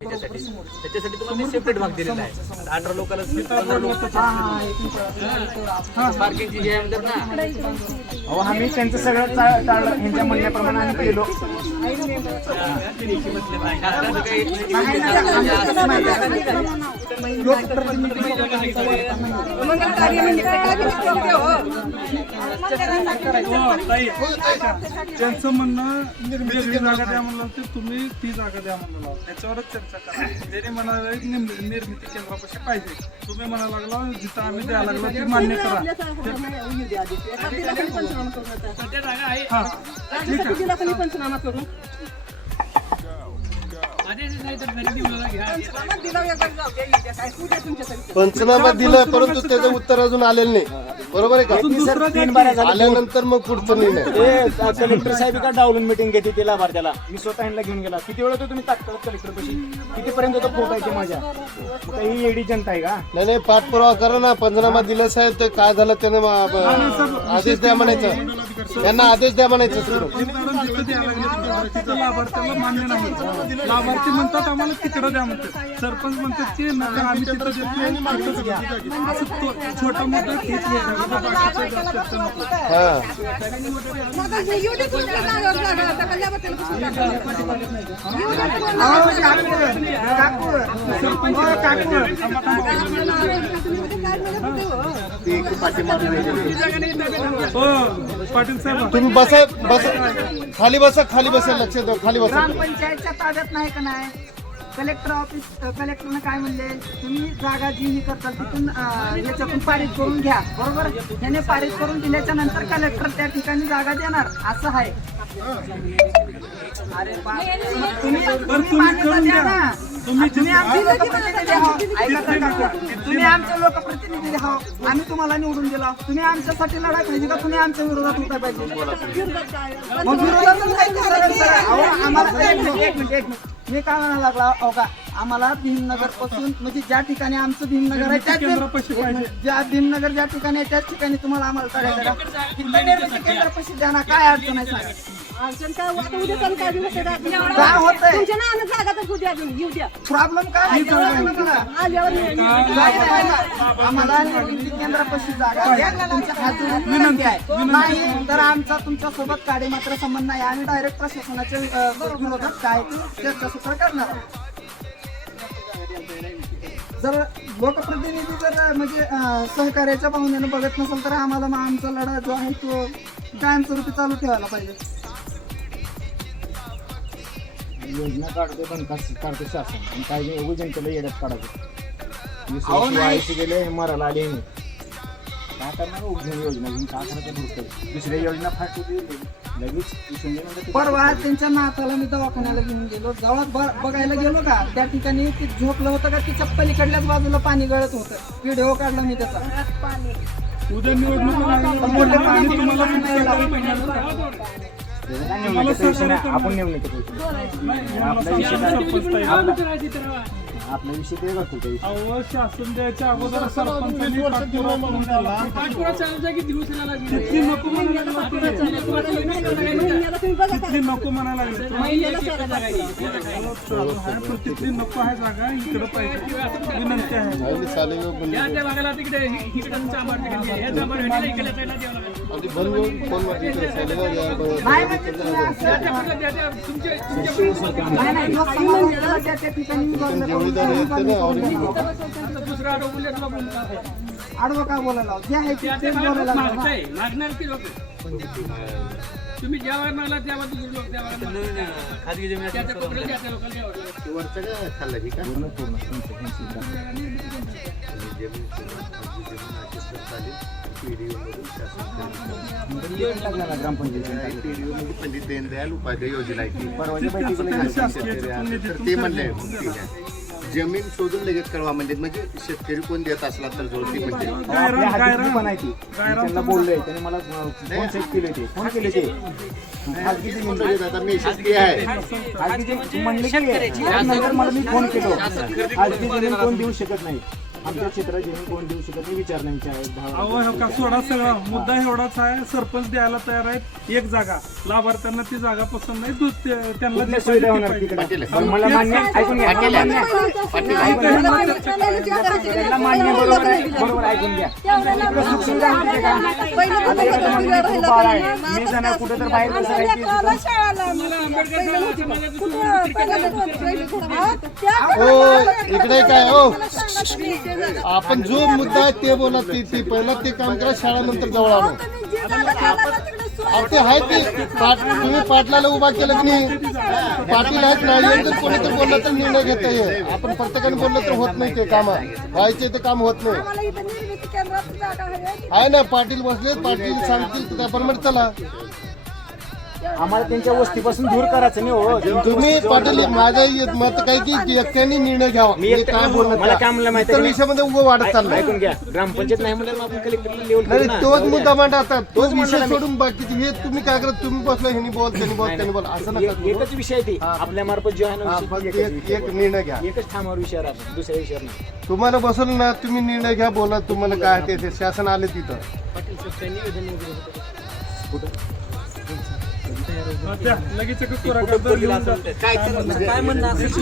त्याच्यासाठी तुम्हाला सेपरेट भाग दिलेला आहे. 18 लोकांना पार्किंगची हे म्हणतात ना. अहो आम्ही त्यांचं सगळं टाळलं, ह्यांच्या म्हणण्याप्रमाणे आम्ही केलो. त्यांचं म्हणणं वेगळी जागा द्या म्हणलं तर तुम्ही ती जागा द्या म्हणलं, त्याच्यावरच चर्चा करा. जरी म्हणाला निर्मिती केंद्रापाशी पाहिजे, तुम्ही म्हणायला लागला जिथं आम्ही द्यायला लागलो ती मान्य करा. पंचनामा दिलं परंतु त्याचं उत्तर अजून आलेलं नाही, बरोबर आहे का? आल्यानंतर मग पुढचं निर्णय. कलेक्टर साहेब का डावलून मिटिंग घेते ते लाभार्थ्याला, मी स्वतः ह्यांना घेऊन गेला. किती वेळ होतो तुम्ही तात्काळ कलेक्टर पाशी, कितीपर्यंत होतो पोहोचायचे माझ्या? ही एडी जनता आहे का? नाही पाठपुरावा करा ना. पंचनामा दिलं साहेब तर काय झालं त्याने आदेश द्या म्हणायचं, त्यांना आदेश द्या म्हणायचं. लाभार्थ्याला मान्य नाही, लाभार्थी म्हणतात आम्हाला तिकडं द्या म्हणतात, सरपंच म्हणतात की नका आम्ही तिथं देत नाही, असं छोटा मोठा पाटील साहेब तुम्ही बसा खाली बसा लक्ष द्या, खाली बसा. ग्रामपंचायतच्या ताब्यात नाही का नाही? कलेक्टर ऑफिस कलेक्टरनं काय म्हणले, तुम्ही जागा जी ही करताल तिथून याच्यातून पारित करून घ्या, बरोबर? त्याने पारित करून दिल्याच्या नंतर कलेक्टर त्या ठिकाणी जागा देणार, असं आहे. अरे तुम्ही मान्यता द्या ना. तुम्ही आमचे लोकप्रतिनिधी आहोत, तुम्ही आमचे लोकप्रतिनिधी आहोत, आम्ही तुम्हाला निवडून दिला, तुम्ही आमच्यासाठी लढा पाहिजे का तुम्ही आमच्या विरोधात उठा पाहिजे? मग विरोधातच आम्हाला एक मिनिट मी काय म्हणायला लागला, हो का, आम्हाला भीमनगर पासून म्हणजे ज्या ठिकाणी आमचं भीमनगर आहे त्याच ज्या भीमनगर ज्या ठिकाणी आहे त्याच ठिकाणी तुम्हाला आम्हाला करायचं का? निर्मिती केंद्रापाशी द्या ना, काय अडचण आहे सांगा. काय होतंय प्रॉब्लेम काय आहे? आम्हाला निर्मिती केंद्रापाशी जागा द्या, तुमच्या हातात विनंती आहे. नाही तर आमचा तुमच्या सोबत काढे मात्र संबंध नाही, आम्ही डायरेक्ट प्रशासनाच्या विरोधात काय चर्चासत्र करणार आहोत. जर लोकप्रतिनिधी जर म्हणजे सहकार्याच्या पाहुण्यानं बघत नसेल तर आम्हाला मग आमचा लढा जो आहे तो कायमस्वरूपी चालू ठेवायला पाहिजे. योजना काढते पण काढते शासन, आणि काय एवढं जनतेला येड्यात काढायचं. गेले मराला आले काय करणार योजना घेऊन, काय करायचं? दुसऱ्या योजना फास्ट लगेच. परवा त्यांच्या नाताला मी दवाखान्याला घेऊन गेलो, जेव्हा बघायला गेलो का त्या ठिकाणी ते झोपलं होतं का तिच्या पलीकडल्याच बाजूला पाणी गळत होतं. व्हिडिओ काढला मी त्याचा. उद्या निवडणूक आपण नेमणुकीचा आपला विषय ते करतो. शासन द्यायच्या अगोदर सरपंचांनी नको म्हणायला लागले, तिथली नको आहे जागा इकडं पाहिजे, विनंती आहे. आडवं का बोलायला जे आहे ते बोलायला मागणार की लोक तुम्ही ज्यावर मागला त्यावर खाजगी जमीन पंडित दीनदयाल उपाध्याय योजना आहे ते म्हणले जमीन शोधून लगेच कळवा म्हणजे शेतकरी कोण देत असला तर जोडती म्हणजे त्यांना बोललोय, त्याने मला फोन सेट केले ते फोन केले ते आता मेसेज ते आहे म्हणले की नंतर मला मी फोन केलो, खाजगी जमीन कोण देऊ शकत नाही. आमच्या क्षेत्रात जमीन कोण देऊ शकत नाही विचारण्याच्या अहो हो का सोडा सगळा मुद्दा एवढाच आहे, सरपंच द्यायला तयार आहेत एक जागा, लाभार्थ्यांना ती जागा पसंत नाही, त्यांना कुठल्या जी सुविधा पाहिजे होणार ती तिकडे पाहिजे. पण मला मान्य ऐकून घ्या मला मान्य त्याला मान्य बरोबर आहे बरोबर ऐकून घ्या तिकडे सुखसुविधा होते का आता एखादं म्हणजे खूप बाळ आहे मी जाणार कुठं तर बाहेर कसं राहायची हो इकडे काय हो आपण जो मुद्दा आहे ते बोला ते पहिला ते काम करा, शाळानंतर जवळ आणू. अहो, ते आहे ते तुम्ही पाटलाला उभा केलं की नाही, पाटील आहेत नाही तर कोणी तर बोललं तर निर्णय घेता येईल. आपण प्रत्येकाने बोललं तर होत नाही ते काम व्हायचे ते काम होत नाही. आहे ना पाटील बसले, पाटील सांगतील त्याप्रमाणे चला. आम्हाला त्यांच्या वस्तीपासून दूर करायचं नाही हो तुम्ही पाटील माझं मत काय की एकट्याने निर्णय घ्यावा. मी म्हणजे काय बोलणं मला काय म्हणलं माहिती इतर विषयामध्ये उभं वाढत चाललंय. ऐकून घ्या ग्रामपंचायत नाही म्हणलं आपण कलेक्टरला लेवल नाही तोच मुद्दा मांडतात, तोच म्हणलं विषय ना मी. सोडून बाकीचे हे तुम्ही काय करत तुम्ही बसला ह्यानी बोल त्यांनी बोल त्यांनी बोल असं नका करू. एकच विषय ते आपल्या मार्फत जो आहे ना हा, विषय, फक्त एकच एक विषय. निर्णय घ्या. एकच ठामावर विषयावर आपण दुसऱ्या विषयावर नाही तुम्हाला बसवलं ना तुम्ही निर्णय घ्या, बोला तुम्हाला काय ते शासन आले तिथं. त्या लगेच एक कोरा कागद लिहून जाते. काय म्हणणं असेल